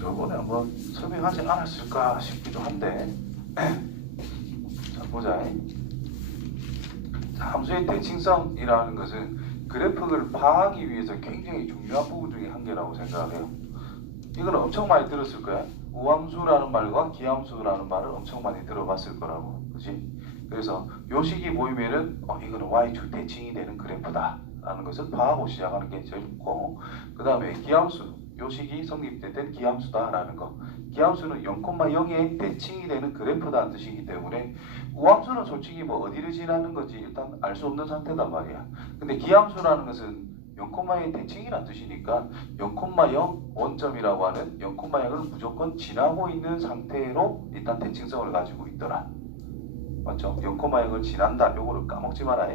저번에 한번 설명하지 않았을까 싶기도 한데 자 보자. 자, 함수의 대칭성이라는 것은 그래프를 파악하기 위해서 굉장히 중요한 부분 중에 한 개라고 생각을 해요. 이거는 엄청 많이 들었을 거야. 우함수라는 말과 기함수라는 말을 엄청 많이 들어봤을 거라고, 그렇지? 그래서 요 식이 보이면은 이거는 y축 대칭이 되는 그래프다 라는 것을 파악하고 시작하는 게 제일 좋고, 그 다음에 기함수, 요 식이 성립될 땐 기함수다 라는 거. 기함수는 0,0의 대칭이 되는 그래프다는 뜻이기 때문에 우함수는 솔직히 뭐 어디를 지나는 건지 일단 알 수 없는 상태단 말이야. 근데 기함수라는 것은 0,의 대칭이라는 뜻이니까 0,0 원점이라고 하는 0,0을 무조건 지나고 있는 상태로 일단 대칭성을 가지고 있더라. 맞죠? 0,0을 지난다. 요거를 까먹지 마라.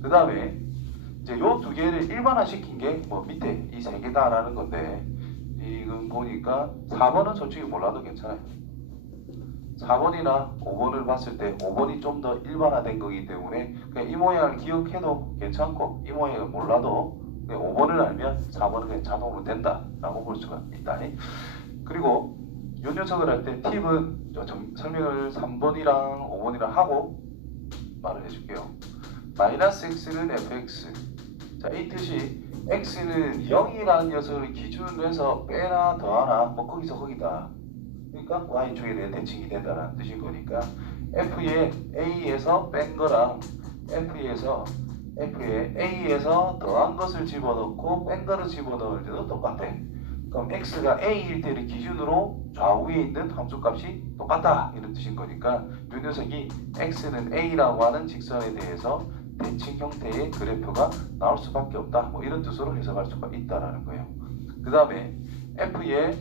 그 다음에 이제 요 두 개를 일반화시킨 게 뭐 밑에 이 세 개다라는 건데, 이건 보니까 4번은 솔직히 몰라도 괜찮아요. 4번이나 5번을 봤을 때 5번이 좀 더 일반화된 거기 때문에 그냥 이 모양을 기억해도 괜찮고, 이 모양을 몰라도 그냥 5번을 알면 4번은 그냥 자동으로 된다라고 볼 수가 있다. 그리고 요 녀석을 할 때 팁은 설명을 3번이랑 5번이랑 하고 말을 해줄게요. 마이너스 x는 fx. 자, 이 뜻이 x는 0이라는 녀석을 기준으로 해서 빼나 더하나 뭐 거기서 거기다. 그러니까 y축에 대한 대칭이 된다는 뜻인 거니까 f에 a에서 뺀 거랑 f에 a에서 더한 것을 집어넣고 뺀 거를 집어넣을 때도 똑같아. 그럼 x가 a일 때를 기준으로 좌우에 있는 함수값이 똑같다 이런 뜻인 거니까 이 녀석이 x는 a라고 하는 직선에 대해서 대칭 형태의 그래프가 나올 수밖에 없다, 뭐 이런 뜻으로 해석할 수가 있다라는 거예요. 그 다음에 f의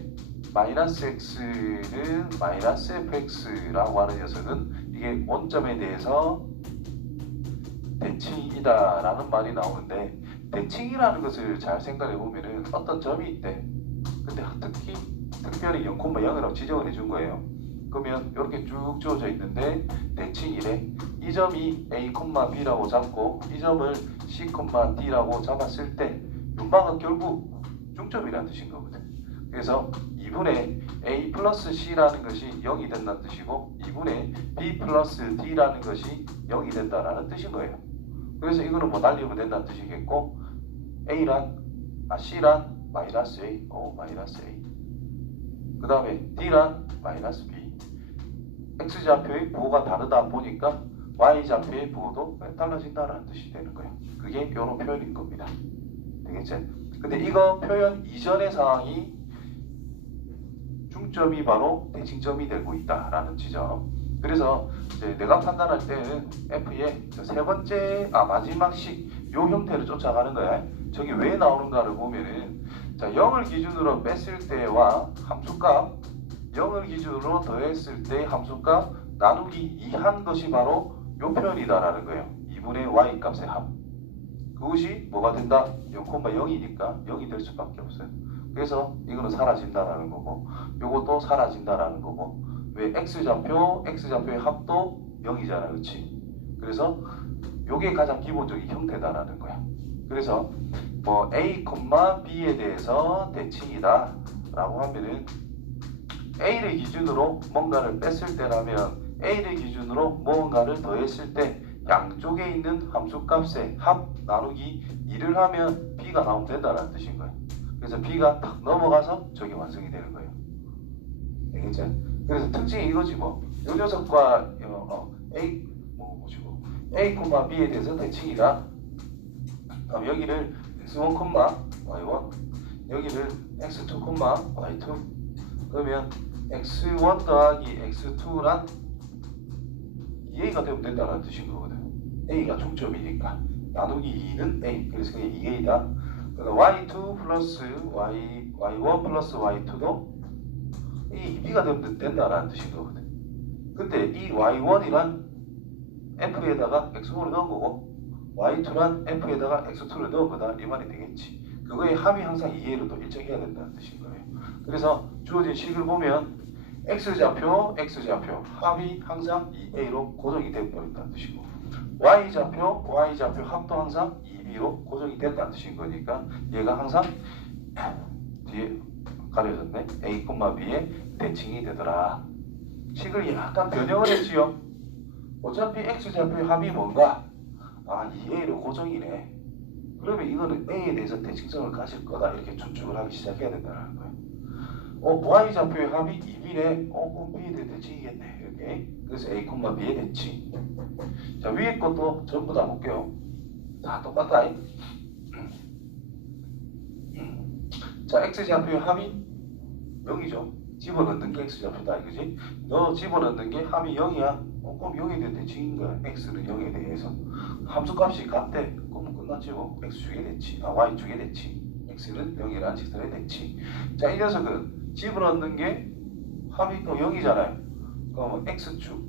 마이너스 x는 마이너스 fx라고 하는 녀석은 이게 원점에 대해서 대칭이다 라는 말이 나오는데, 대칭이라는 것을 잘 생각해 보면은 어떤 점이 있대. 근데 특별히 0,0이라고 지정을 해준 거예요. 그러면 이렇게 쭉 주어져 있는데 대칭이래. 이 점이 a, b라고 잡고 이 점을 c, d라고 잡았을 때 윤곽은 결국 중점이라는 뜻인 거거든. 그래서 2분의 a 플러스 c라는 것이 0이 된다는 뜻이고 2분의 b 플러스 d라는 것이 0이 된다라는 뜻인 거예요. 그래서 이거는 뭐 날리면 된다는 뜻이겠고, C란 마이너스 A, 마이너스 A. 그 다음에 D란 마이너스 B. X좌표의 부호가 다르다 보니까 Y좌표의 부호도 달라진다라는 뜻이 되는 거예요. 그게 이런 표현인 겁니다. 되겠지? 근데 이거 표현 이전의 상황이 중점이 바로 대칭점이 되고 있다라는 지점. 그래서 이제 내가 판단할 때는 F의 세 번째, 마지막 식, 요 형태를 쫓아가는 거야. 저게 왜 나오는가를 보면은, 자, 0을 기준으로 뺐을 때와 함수값, 0을 기준으로 더했을 때 함수값 나누기 2한 것이 바로 요 표현이다라는 거예요. 2분의 y 값의 합. 그것이 뭐가 된다? 0,0이니까 0이 될 수밖에 없어요. 그래서 이거는 사라진다라는 거고, 요것도 사라진다라는 거고, 왜 x좌표의 합도 0이잖아, 그렇지? 그래서 요게 가장 기본적인 형태다라는 거야. 그래서 뭐 a, b에 대해서 대칭이다 라고 하면은 a를 기준으로 뭔가를 뺐을 때라면 a를 기준으로 뭔가를 더했을 때 양쪽에 있는 함수값의 합 나누기 2를 하면 b가 나오면 된다는 뜻인 거예요. 그래서 b가 딱 넘어가서 저게 완성이 되는 거예요. 알겠죠? 그래서 특징이 이거지 뭐. 이 녀석과 a, b에 대해서 대칭이다. 그럼 여기를 x1, y1, 여기를 x2, y2. 그러면 x1 더하기 x2란 2a가 되면 된다는 뜻인 거거든. a가 중점이니까 나누기 2는 a. 그래서 그게 2a다. y2 플러스 y1 플러스 y2도 이 b가 되면 된다라는 뜻인 거거든. 근데 이 y1이란 f에다가 x1을 넣은 거고 y2란 f에다가 x2를 넣은 거다 이 말이 되겠지. 그거의 합이 항상 2a로 또 일정해야 된다는 뜻인 거예요. 그래서 주어진 식을 보면 x좌표 합이 항상 2a로 고정이 되어버린다는 뜻이고, y좌표 합도 항상 2b로 고정이 된다는 뜻인 거니까 얘가 항상 뒤에 가려졌네. A, B의 대칭이 되더라. 식을 약간 변형을 했지요. 어차피 X좌표의 합이 뭔가? 아, 2A로 고정이네. 그러면 이거는 A에 대해서 대칭성을 가질 거다. 이렇게 추측을 하기 시작해야 된다는 거예요. Y좌표의 합이 2B네. 그럼 B에 대해 대칭이겠네. 이렇게. 그래서 A, B의 대칭. 자, 위에 것도 전부 다 볼게요. 다 똑같다. 자, X좌표의 합이 0이죠. 집어넣는 게 X좌표다. 그지? 너 집어넣는 게 합이 0이야. 그럼 0에 대해 대칭인 거야. X는 0에 대해서. 함수값이 같대. 그러면 끝났지 뭐. X축의 대칭. Y축의 대칭. X는 0이라는 직선의 대칭. 자, 이 녀석은 집어넣는 게 합이 또 0이잖아요. 그러면 X축.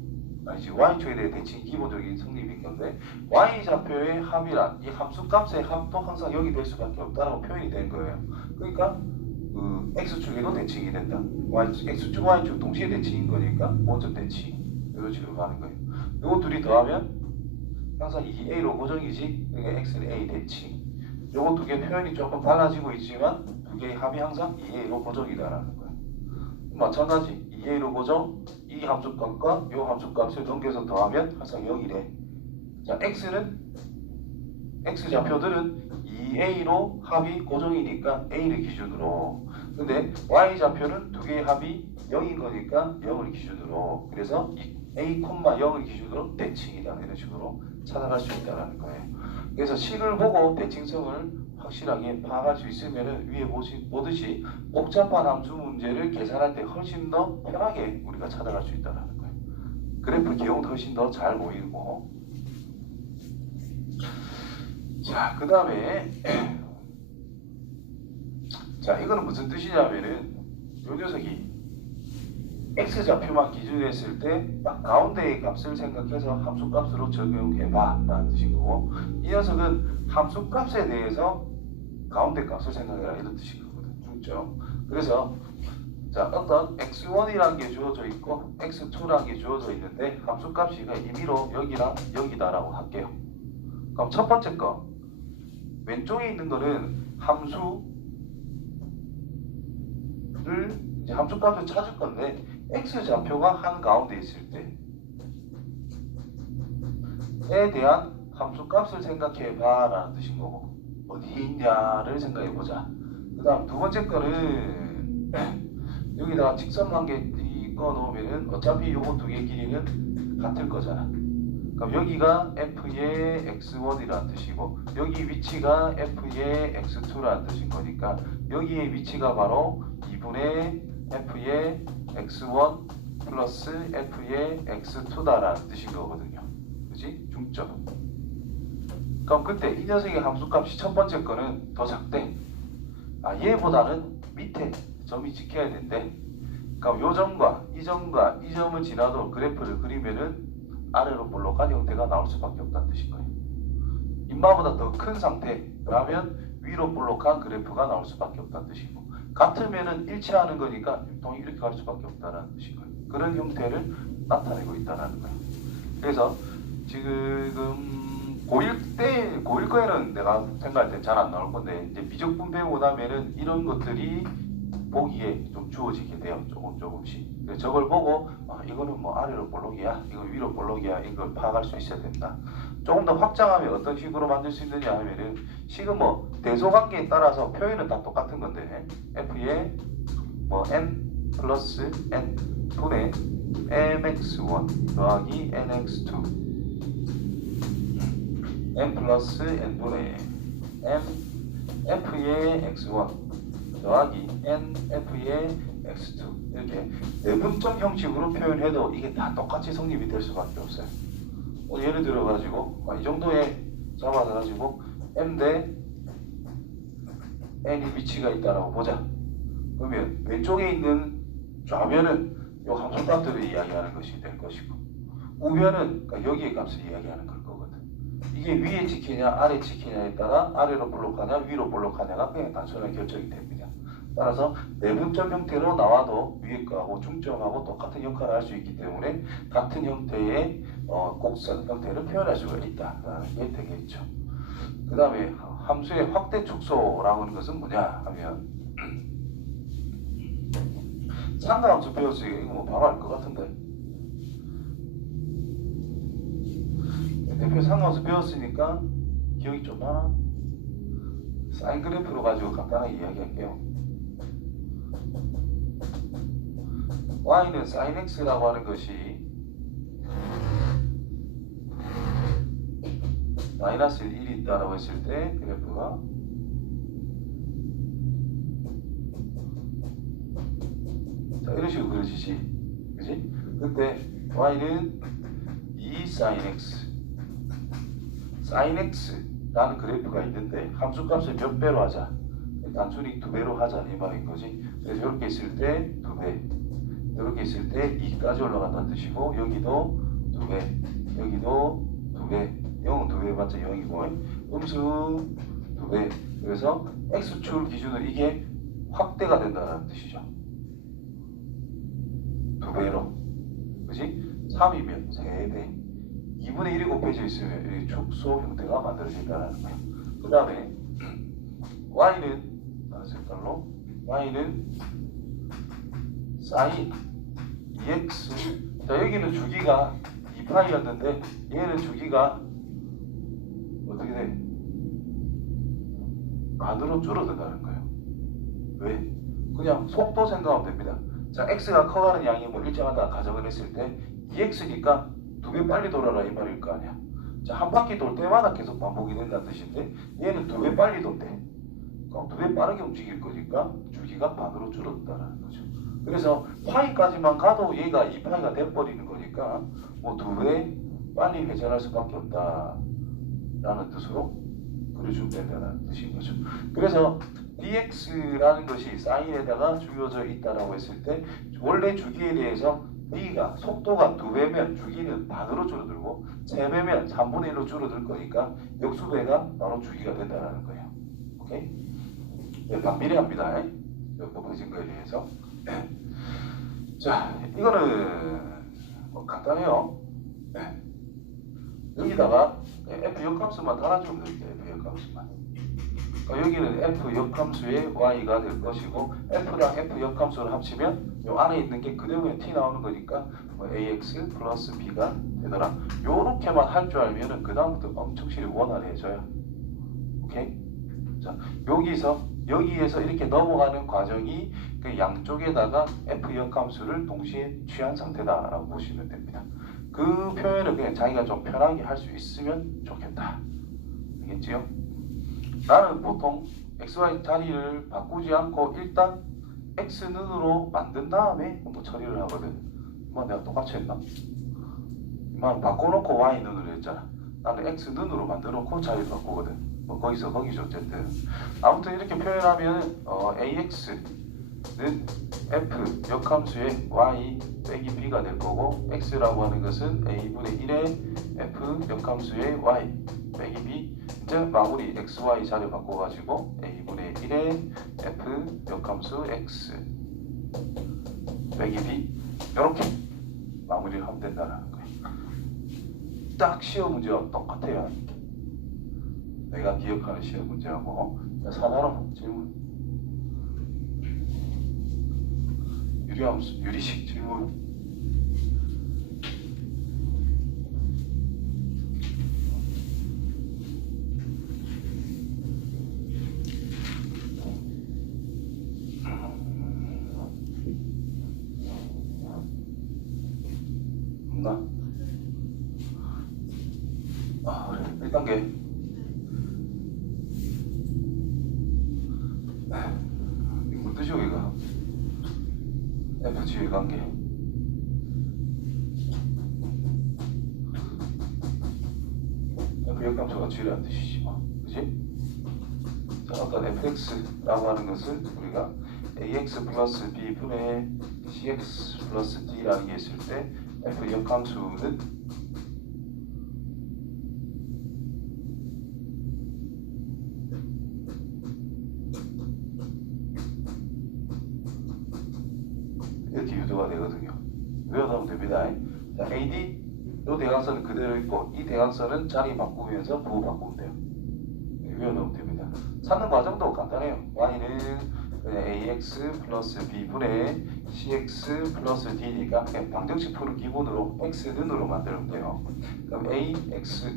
아니지, Y축에 대해 대칭이 기본적인 성립인 건데, Y좌표의 합이란 이 함수값의 합도 항상 0이 될 수밖에 없다라고 표현이 된 거예요. 그러니까 X축에도 대칭이 된다. X축, Y축 동시에 대칭인 거니까 원점 대칭. 이런 식으로 가는 거예요. 요거 둘이 더하면 항상 2A로 고정이지. 그러니까 X는 A 대칭. 요거 두 개 표현이 조금 달라지고 있지만 두 개의 합이 항상 2A로 고정이다라는 거예요. 마찬가지 2A로 고정, 이 함수값과 이 함수값을 넘겨서 더하면 항상 0이래. 자, X좌표들은 2A로 합이 고정이니까 A를 기준으로. 근데 Y좌표는 두 개의 합이 0인 거니까 0을 기준으로. 그래서 A, 0을 기준으로 대칭이다. 이런 식으로 찾아갈 수 있다는 거예요. 그래서 식을 보고 대칭성을 확실하게 파악할 수 있으면 위에 보듯이 복잡한 함수 문제를 계산할 때 훨씬 더 편하게 우리가 찾아갈 수 있다는 거예요. 그래프 개용도 훨씬 더 잘 보이고. 자, 그 다음에 자, 이거는 무슨 뜻이냐면은 요 녀석이 X좌표만 기준했을 때 딱 가운데의 값을 생각해서 함수값으로 적용해봐 라는 뜻인 거고, 이 녀석은 함수값에 대해서 가운데 값을 생각해라 이런 뜻인 거거든. 중점. 그래서 자, 어떤 x1이라는 게 주어져 있고 x2라는 게 주어져 있는데 함수값이 임의로 여기랑 여기다라고 할게요. 그럼 첫 번째 거 왼쪽에 있는 거는 함수를 이제 함수값을 찾을 건데 x좌표가 한 가운데 있을 때에 대한 함수값을 생각해봐 라는 뜻인 거고, 어디에 있냐를 생각해보자. 그 다음 두 번째 거는 여기다가 직선관계 띄워 놓으면은 어차피 요거 두 개 길이는 같을 거잖아. 그럼 여기가 f의 x1이라는 뜻이고 여기 위치가 f의 x2라는 뜻인 거니까 여기의 위치가 바로 2분의 f의 x1 플러스 f의 x2다라는 뜻인 거거든요. 그치? 중점. 그럼 그때 이 녀석의 함수값이 첫 번째 거는 더 작대. 얘보다는 밑에 점이 지켜야 된대. 그럼 요 점과 이 점을 지나도 그래프를 그리면은 아래로 볼록한 형태가 나올 수밖에 없다는 뜻인 거예요. 인마보다 더 큰 상태라면 위로 볼록한 그래프가 나올 수밖에 없다는 뜻이고, 같으면은 일치하는 거니까 유통이 이렇게 갈 수밖에 없다는 뜻인 거예요. 그런 형태를 나타내고 있다는 거예요. 그래서 지금 고1 거에는 내가 생각할 때 잘 안 나올 건데 이제 미적분 배우고 나면은 이런 것들이 보기에 좀 주어지게 돼요. 조금씩. 저걸 보고 이거는 뭐 아래로 볼록이야, 이건 위로 볼록이야, 이걸 파악할 수 있어야 된다. 조금 더 확장하면 어떤 식으로 만들 수 있느냐 하면은 식은 뭐 대소관계에 따라서 표현은 다 똑같은 건데 f의 뭐 n 플러스 n 분의 mx1 더하기 nx2 n 플러스 n 분의 m f의 x1 더하기 n f의 x2 이렇게 내분점 형식으로 표현해도 이게 다 똑같이 성립이 될 수밖에 없어요. 예를 들어 가지고 이 정도에 잡아서 가지고 m 대 n이 위치가 있다라고 보자. 그러면 왼쪽에 있는 좌변은 이 함수값들을 이야기하는 것이 될 것이고, 우변은 그러니까 여기의 값을 이야기하는 걸 거거든. 이게 위에 지키냐 아래 지키냐에 따라 아래로 볼록하냐 위로 볼록하냐가 그냥 단순하게 결정이 됩니다. 따라서 내분점 형태로 나와도 위에 거하고 중점하고 똑같은 역할을 할 수 있기 때문에 같은 형태의 곡선 형태를 표현할 수가 있다라는 게 되겠죠. 그 다음에 함수의 확대 축소라고 하는 것은 뭐냐 하면 상가함수 배웠으니까 이거 뭐 바로 알 것 같은데. 대표 상가함수 배웠으니까 기억이 좀 나나? 사인 그래프로 가지고 간단하게 이야기할게요. y는 sin x라고 하는 것이 마이너스 1이 있다라고 했을 때 그래프가 자 이런 식으로 그려지지, 그지? 그때 y는 2 sin x, sin x라는 그래프가 있는데 함수값을 몇 배로 하자, 단순히 2배로 하자 이 말인 거지. 그래서 이렇게 있을 때 2배, 이렇게 있을 때 2까지 올라간다는 뜻이고, 여기도 2배, 여기도 2배, 0은 2배 맞죠? 0이고 음수 2배. 그래서 x축 기준으로 이게 확대가 된다는 뜻이죠. 2배로, 그지? 3이면 3배, 2분의 1이 곱해져 있으면 이 축소 형태가 만들어진다는 거예요. 그 다음에 y는 다른 색깔로 y는 sin 2x. 자 여기는 주기가 2파이였는데 얘는 주기가 어떻게 돼? 반으로 줄어든다는 거예요. 왜? 그냥 속도 생각하면 됩니다. 자 x가 커가는 양이 뭐 일정하다 가정을 했을 때 2x니까 2배 빨리 돌아라 이 말일 거 아니야. 자 한 바퀴 돌 때마다 계속 반복이 된다는 뜻인데 얘는 2배 빨리 돈대. 그럼 2배 빠르게 움직일 거니까 주기가 반으로 줄어든다는 거죠. 그래서 파이까지만 가도 얘가 2파이가 돼버리는 거니까 뭐 2배 빨리 회전할 수밖에 없다라는 뜻으로 그려주면 된다는 뜻인 거죠. 그래서 dx라는 것이 사인에다가 주어져 있다라고 했을 때 원래 주기에 대해서 d가 속도가 2배면 주기는 반으로 줄어들고 3배면 3분의 1로 줄어들 거니까 역수배가 바로 주기가 된다는 거예요. 오케이? 네, 반비례합니다. 곱해진 거에 대해서. 자, 이거는 뭐 간단해요. 네. 여기다가 f 역함수만 달아주면 됩니다. f 역함수만. 여기는 f 역함수의 y가 될 것이고 f랑 f 역함수를 합치면 요 안에 있는 게 그대로 그냥 t 나오는 거니까 뭐 ax 플러스 b가 되더라. 요렇게만 할 줄 알면은 그 다음부터 엄청 실이 원활해져요. 오케이? 자, 여기에서 이렇게 넘어가는 과정이 그 양쪽에다가 f 역함수를 동시에 취한 상태다라고 보시면 됩니다. 그 표현을 그냥 자기가 좀 편하게 할 수 있으면 좋겠다. 알겠지요? 나는 보통 xy 자리를 바꾸지 않고 일단 x는으로 만든 다음에 뭐 처리를 하거든. 뭐 내가 똑같이 했나? 뭐 바꿔놓고 y는으로 했잖아. 나는 x는으로 만들어놓고 자리를 바꾸거든. 뭐 거기서 거기죠 어쨌든. 아무튼 이렇게 표현하면 ax는 f 역함수의 y 빼기 b가 될 거고 x라고 하는 것은 a분의 1의 f 역함수의 y 빼기 b. 이제 마무리 xy 자리 바꿔가지고 a분의 1의 f 역함수 x 빼기 b 이렇게 마무리를 하면 된다는 거예요. 딱 시험 문제와 똑같아요. 내가 기억하는 시험 문제하고. 사다로 질문. 유리함수, 유리식 질문. 없나? 그래. 1단계. 이거 뜻이 여기가 FG의 관계. F 역함수가 G라는 뜻이지 뭐. 그지? 자, 어떤 fx라고 하는 것을 우리가 ax 플러스 b분의 cx 플러스 d라는 게 있을 때 f 역함수는 이렇게 유도가 되거든요. 외워놓으면 됩니다. 자, AD 이 대각선은 그대로 있고 이 대각선은 자리 바꾸면서 부호 바꾸면 돼요. 외워놓으면 됩니다. 찾는 과정도 간단해요. y는 ax 플러스 b분의 cx 플러스 d니까 그냥 방정식 푸는 기본으로 x는으로 만들면 돼요. 그럼 ayx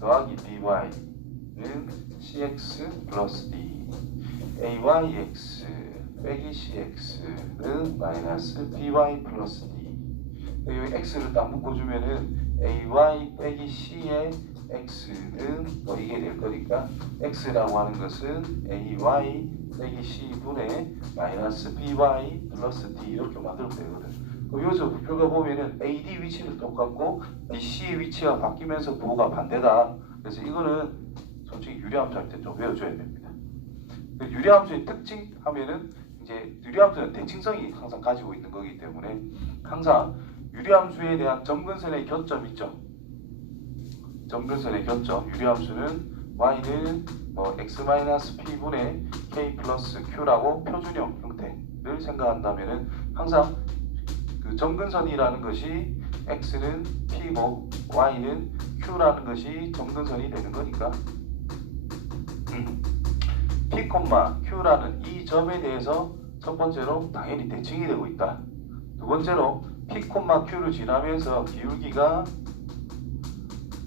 더하기 by는 cx 플러스 d, ayx 빼기 cx는 마이너스 by 플러스 d. 여기 x를 딱 묶어주면은 ay 빼기 c의 x는 뭐 이게 될 거니까 x라고 하는 것은 ay 빼기 c분의 마이너스 by 플러스 d 이렇게 만들면 되거든. 그럼 여기서 부표가 보면은 AD 위치는 똑같고 BC의 위치가 바뀌면서 부호가 반대다. 그래서 이거는 솔직히 유리함수할 때 좀 외워줘야 됩니다. 유리함수의 특징 하면은 이제 유리함수는 대칭성이 항상 가지고 있는 거기 때문에 항상 유리함수에 대한 점근선의 교점 있죠. 점근선의 교점. 유리함수는 y는 뭐 x-p분의 k 플러스 q라고 표준형 형태를 생각한다면은 항상 그 점근선이라는 것이 x는 p고 y는 q라는 것이 점근선이 되는 거니까 p, q라는 이 점에 대해서 첫 번째로 당연히 대칭이 되고 있다. 두 번째로 p, q를 지나면서 기울기가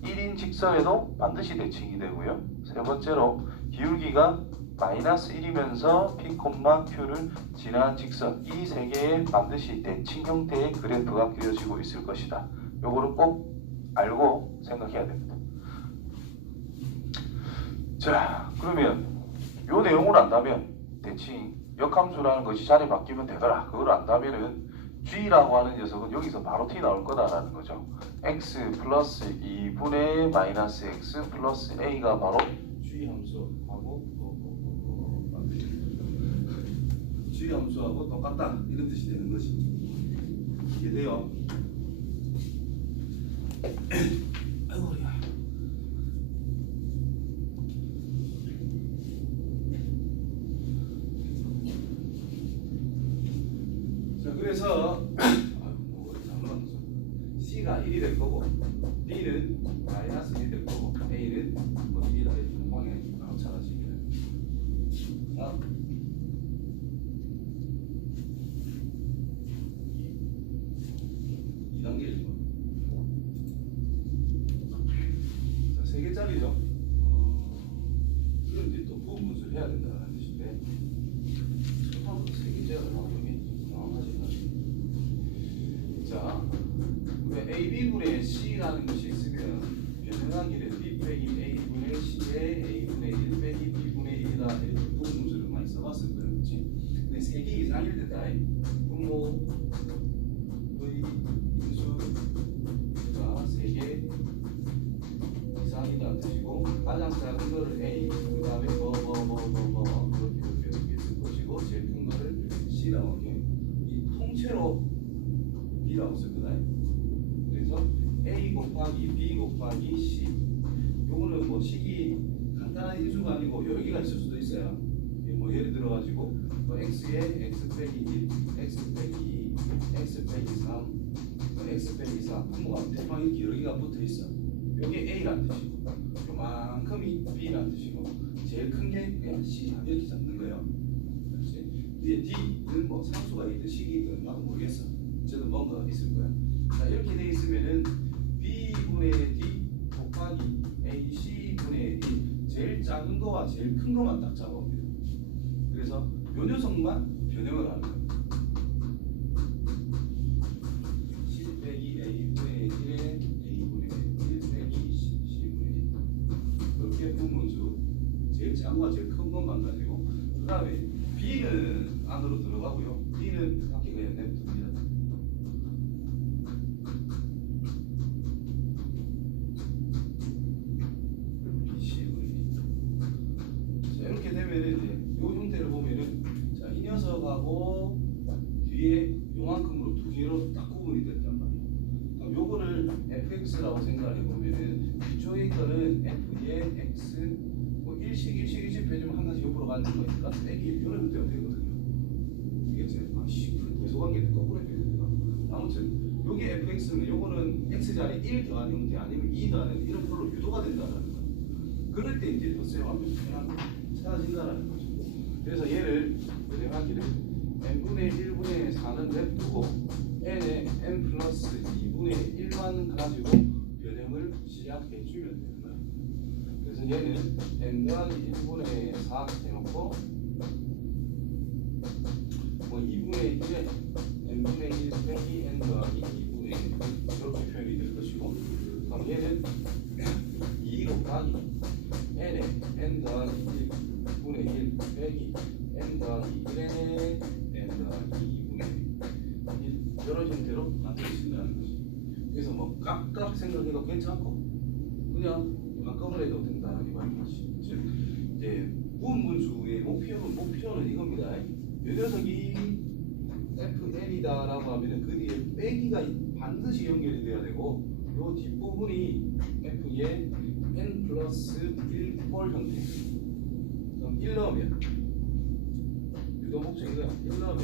1인 직선에도 반드시 대칭이 되고요. 세 번째로 기울기가 마이너스 1이면서 p, q를 지난 직선 이 세 개의 반드시 대칭 형태의 그래프가 그려지고 있을 것이다. 요거를 꼭 알고 생각해야 됩니다. 자, 그러면 요 내용을 안다면 대칭 역함수라는 것이 자리 바뀌면 되더라. 그걸 안다면은 g라고 하는 녀석은 여기서 바로 t 나올 거다라는 거죠. x 플러스 2분의 마이너스 x 플러스 a가 바로 g 함수하고 g 함수하고 똑같다 이런 뜻이 되는 것이 이해돼요? 아이고 우리야. 자 그래서 C가 1이 될 거고 D는 마이너스 1이 될 거고 A는 뭐 1이다 이렇게 공방에 마찬가지입니다. 자 2단계죠. 자 3개짜리죠. 이건 이제 또 부분수를 해야 된다는 뜻인데 처음부터 3개짜리를 나오면 나와가지고 자 AB분의 C라는 것이 있으면 변형한 길에 B 빼기 A분의 C에 A분의 1 빼기 B분의 1이다 이렇게 부분수를 많이 써봤을 거예요. 그렇지? 근데 3개 이상일 때다. 그럼 뭐 거의 분수가 3개 이상이다 뜻이고 가장 작은 거를 A 그 다음에 이렇게 쓸 것이고 제일 큰 거를 C라고 이렇게 이 통째로 B라고 쓸 거다. 그래서 A 곱하기 B 곱하기 C 요거는 뭐 식이 간단한 인수가 아니고 여러 개가 있을 수도 있어요. 뭐 예를 들어 가지고 뭐 x에 x 빼기 1, x 빼기 2, x 빼기 3, x 빼기 4 분모가 대방 이렇게 여러 개가 붙어 있어. 요게 A라는 뜻이고 요만큼이 B라는 뜻이고 제일 큰 게 그냥 C 이렇게 잡는 거예요. 그렇지? 뒤에 D는 뭐 상수가 있든 식이 있든 나도 모르겠어. 저도 뭔가 있을 거야. 자 이렇게 돼 있으면은 B분의 D 곱하기 AC분의 D 제일 작은 거와 제일 큰 거만 딱 잡아옵니다. 그래서 요 녀석만 변형을 하는 거예요. C 빼기 A분의 1에 A분의 1 빼기 C분의 1 이렇게 부분수 제일 작은 거와 제일 큰 것만 가지고 그 다음에 B는 안으로 들어가고요. D는 밖에 그냥 냅둡니다. 이렇게 되면은 이제 이 형태를 보면은 자, 이 녀석하고 뒤에 요만큼으로 두 개로 딱 구분이 됐단 말이에요. 그럼 요거를 fx라고 생각을 해보면은 뒤쪽에 있거는 f의 x 뭐 일씩 빼주면 한 가지 옆으로 가는 거니까 빼기 이런 되면 되거든요. 이게 이제 계속관계를 거꾸로 해야 되니까 아무튼 요게 fx는 요거는 x 자리 1 더하는 형태 아니면 2 더하는 이런 걸로 유도가 된다는 거예요. 그럴 때 이제 더 쌤하면 편한 사라진다라는 거죠. 그래서 얘를 변형하기를 n분의 1분의 4는 냅두고 n에 n 플러스 2분의 1만 가지고 변형을 시작해 주면 되는 거야. 그래서 얘는 n 더하기 1분의 4 해놓고 뭐 2분의 1에 n분의 1 빼기 n 더하기 2분의 1 이렇게 표현이 될 것이고, 그럼 얘는 2 곱하기 n에 n 더하기 1분의 1 빼기 n 더하기 1에 n 더하기 2분의 1 이런 형태로 만들어진다는 거지. 그래서 뭐 각각 생각해도 괜찮고 그냥 한꺼번에 해도 된다는 이 말이지. 즉 이제 무분수의 목표는 이겁니다. 이 녀석이 fn이다라고 하면은 그 뒤에 빼기가 반드시 연결이 돼야 되고, 요 뒷부분이 f의 n 플러스 1꼴 형태. 그럼 1 넣으면 유도목적 이거야. 1 넣으면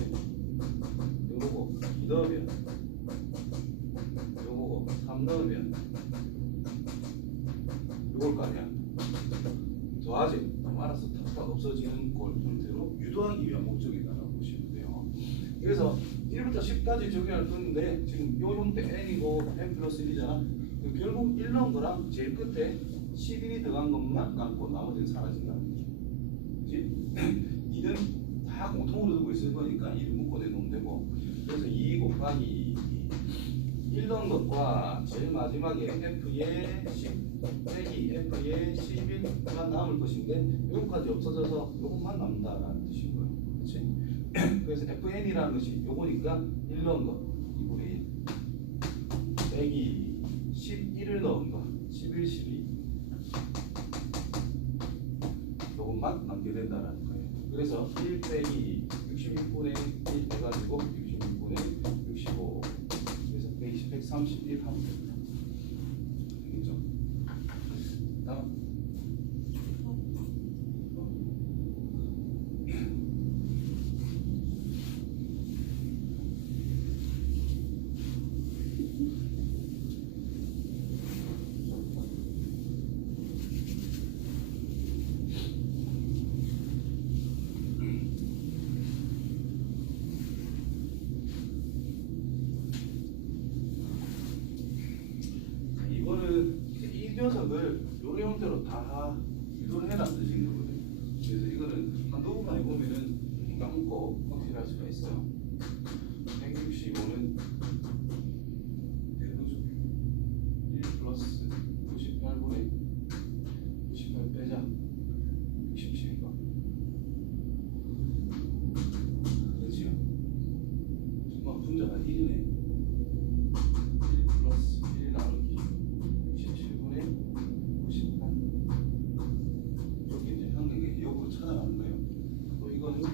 요거고, 2 넣으면 요거고, 3 넣으면 요걸 거 아니야. 더하지. 알아서 탁탁 없어지는 꼴 형태로 유도하기 위한 목적이다라고 보시면 돼요. 그래서 1부터 10까지 적용할 건데 지금 요 형태 n이고 n 플러스 1이잖아. 결국 1 넣은 거랑 제일 끝에 11이 들어간 것만 남고 나머지는 사라진다는 거죠. 그치? 2는 다 공통으로 두고 있을 거니까 2를 묶어 내놓으면 되고, 그래서 2 곱하기 1 넣은 것과 제일 마지막에 f의 10 빼기 f의 11만 남을 것인데 요거까지 없어져서 요것만 남는다라는 뜻인 거예요. 그렇지? 그래서 fn이라는 것이 요거니까 1 넣은 거 2분의 1 빼기 11을 넣은 거 11, 12 요것만 남게 된다라는 거예요. 그래서 1 빼기 66분의 1 해가지고 66분의 65 그래서 120, 131 하면 됩니다. 되겠죠? 다음 이 녀석을 요 형태로 다 유도를 해놨 뜻인 거거든요. 그래서 이거는 한두 번만 해보면은 감고 확실할 수가 있어요. 165는 대분수 1 플러스 98분의 98 빼자 67인가? 그렇지요? 정말 분자가 1이네. 1 플러스 1 나누기 67분의 98 이렇게 이제 한국에 역으로 찾아가는 거예요. 또 이거는 1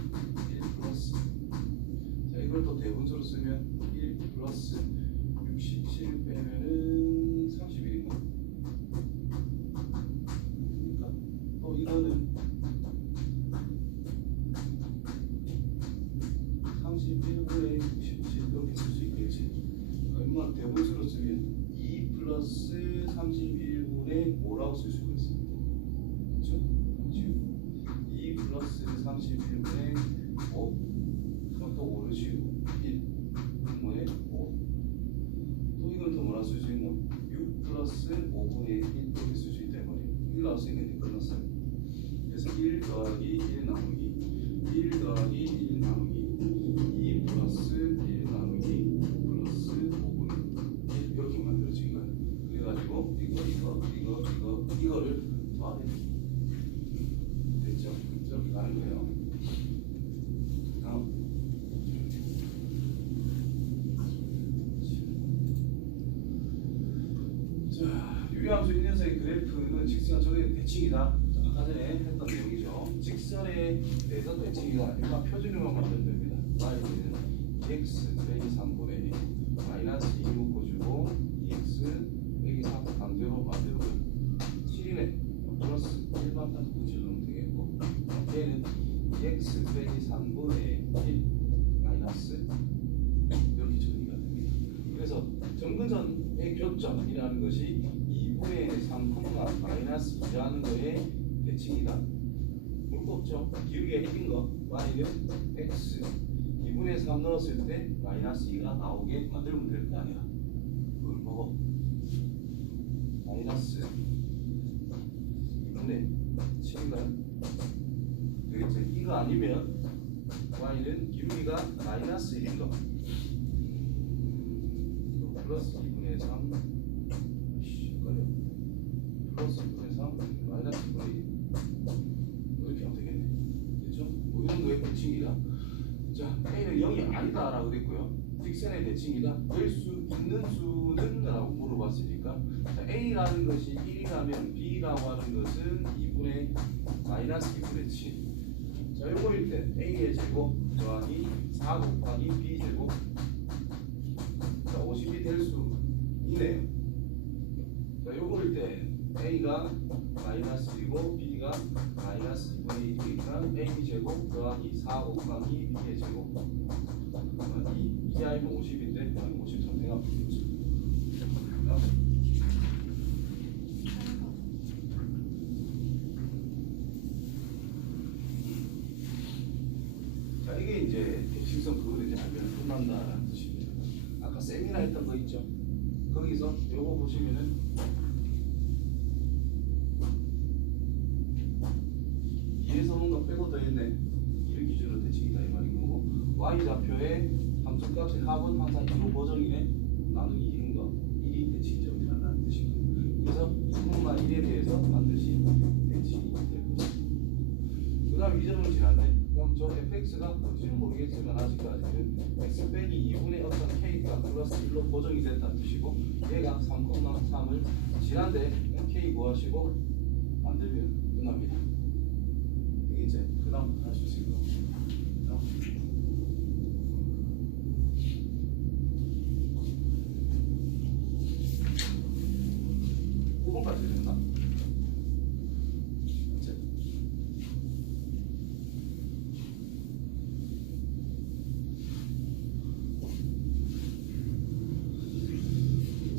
플러스, 자 이걸 또 대분수로 쓰면 1 플러스 67 빼면은 31인가? 그러니까 또 이거는 31분의 67 이렇게 쓸 수 있겠지. 그러면 대분수로 쓰면 2 플러스 31분의 5라고 쓸 수가 있습니다. 그렇죠? 2 플러스 31분의 5 그럼 또 5를 지우고 1 분의 5 또 이걸 또 뭐라 쓸 수 있노? 6 플러스 5분의 1 이렇게 쓸 수 있다 말이에요. 1 나왔으니까 이제 끝났어요. 그래서 1 더하기 1 나누기 1 더하기 1 나누기 2 플러스 1 나누기 플러스 5분의 1 이렇게 만들어진 거예요. 그래가지고 이거를 더하면 됐죠? 이렇게 가는 거예요. 다음 자, 유리함수 1년생의 그래프는 직선 저게 대칭이다. 아까 전에 했던 내용이죠. 직선에 대해서 대칭이다. 일반 표준으로 만들면 됩니다. y는 2x 빼기 3분의 마이너스 2 묶어주고 2x 빼기 3 반대로 만들면 7이네. 플러스 1만 딱 붙여주면 되겠고, 얘는 2x 빼기 3분의 1 마이너스 이렇게 정리가 됩니다. 그래서 정근선의 교점이라는 것이 2분의 3, 마이너스 2라는 거에 대칭이다. 볼거 없죠. 기울기가 생긴 거 y는 x 2분의 3 넣었을 때 마이너스 2가 나오게 만들면 될 거 아니야. 그걸 먹어. 마이너스 2분의 7인가요? 되겠지. 이거 아니면 y는 기울기가 마이너스 1인 거. 플러스 2분의 3 헷갈려. 플러스 2분의 3 마이너스 2분의 1 이렇게 하면 되겠네. 그렇죠? 뭐 이런 거의 대칭이다. 자, A는 0이 아니다 라고 됐고요. 딕션의 대칭이다. 될 수 있는 수는? 라고 물어봤으니까 자, A라는 것이 1이라면 B라고 하는 것은 2분의 마이너스 2분의 7. 자, 요거일 때 A의 제곱 더하기 4 곱하기 B 제곱. 자, 50이 될 수 있네요. 자, 요거일 때 A가 마이너스 1이고 B가 마이너스 2분의 1이니까 A 제곱 더하기 4 곱하기 B의 제곱. 2i면 50인데 그냥 53 생각하면 되겠죠. 자, 이게 이제 대칭성 그거를 이제 알면 끝난다라는 뜻입니다. 아까 세미나 했던 거 있죠? 거기서 요거 보시면은 뒤에서 뭔가 빼고 더했네. 이를 기준으로 대칭이다 이 말이고 y 좌표의 함수값의 합은 항상 2로 보정이네. 나누기 2인 거 1이 대칭점이라는 뜻이고 그래서 2,1에 대해서 반드시 대칭이 될 것입니다. 그 다음 이 점을 지났네. 그럼 저 fx가 뭔지는 모르겠지만 아직까지는 x 빼기 2분의 어떤 k가 플러스 1로 보정이 됐다는 뜻이고 얘가 3,3을 지난데 k 구하시고 만들면 끝납니다. 이게 이제 그 다음부터 할 수 있을 거고 9번까지 됐나?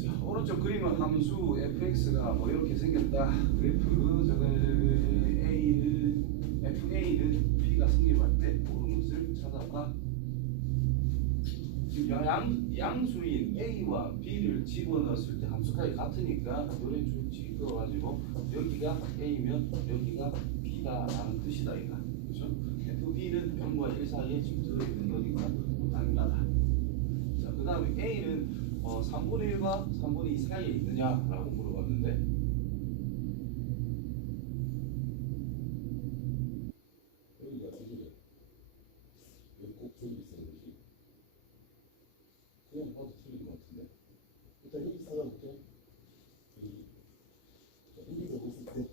자, 오른쪽 그림은 함수 fx가 뭐 이렇게 생겼다. 그래프 저걸 a를 fa는 b가 성립할 때 오른 것을 찾아봐. 지금 양수인 a와 b를 집어넣었을 때 함수값이 같으니까 요래 쭉 찍어가지고 여기가 a면 여기가 b다라는 뜻이다 이거. 그렇죠? fb는 0과 1 사이에 지금 들어있는 거니까 당연하다. 자, 그 다음에 a는 3분의 1과 3분의 2 사이에 있느냐라고 물어봤는데 여기가 저기래. 여기 꼭 저기 있어야 되지. 그냥 봐도 틀린 것 같은데. 일단 여기 찾아볼게. 여기가 있을 때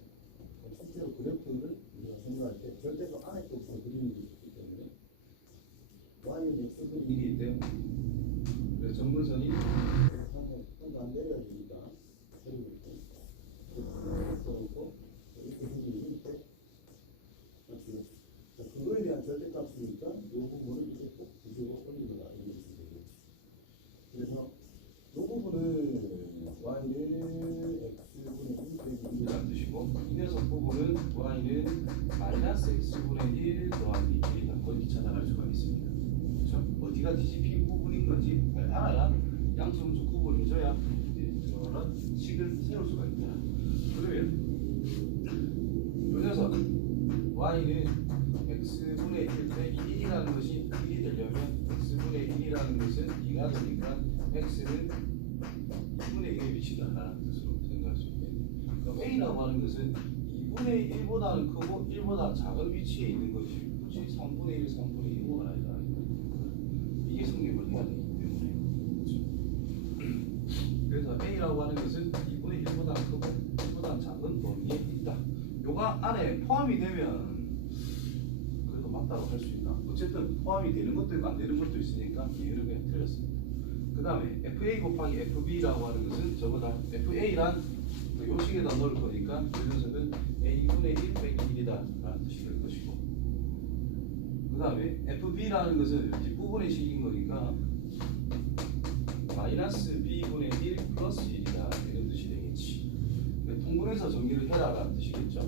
실제로 그래프를 우리가 생각할 때 절대로 안에 값으로 그리는 게 있기 때문에 y는 x분이 1이 있대요. 그래서 정근선이 상을 안 내려야 되니까 세로를 이렇게 이렇게 해주는 때 자, 그거에 대한 절대값이니까 이 부분을 이제 꼭 뒤집어 올리거나 이런 것이 되겠지. 그래서 이 부분은 y는 x분의 1 빼기 이라는 뜻이고 이 녀석 부분은 y는 마이너스 x분의 1 더하기 1이다. 그렇게 찾아갈 수가 있습니다. 그렇죠? 어디가 뒤집힌 부분인 건지 알아야 양수함수 구분해줘야 이제 저런 식을 세울 수가 있다. 그러면 이 녀석 y는 x분의 1 빼기 1이라는 것이 1이 되려면 x분의 1이라는 것은 2가 되니까 x는 2분의 1에 미치다라는 뜻으로 생각할 수 있겠네요. 그럼 a라고 하는 것은 2분의 1보다는 크고 1보다 작은 위치에 있는 것이 굳이 3분의 1, 3분의 2가 아니다. 이게 성립을 해야 되기 때문에 그렇죠. 그래서 a라고 하는 것은 2분의 1보다 크고 1보다 작은 범위에 있다. 요가 안에 포함이 되면 그래도 맞다고 할 수 있나? 어쨌든 포함이 되는 것도 있고 안 되는 것도 있으니까 이해는 그냥 틀렸습니다. 그 다음에 FA 곱하기 FB라고 하는 것은 저거다. FA란 그 요식에다 넣을 거니까 이 녀석은 A분의 1 빼기 1이다 라는 뜻이 될 것이고 그 다음에 FB라는 것은 뒷부분의 식인 거니까 마이너스 B분의 1 플러스 1이다 이런 뜻이 되겠지. 통분해서 정리를 해라 라는 뜻이겠죠.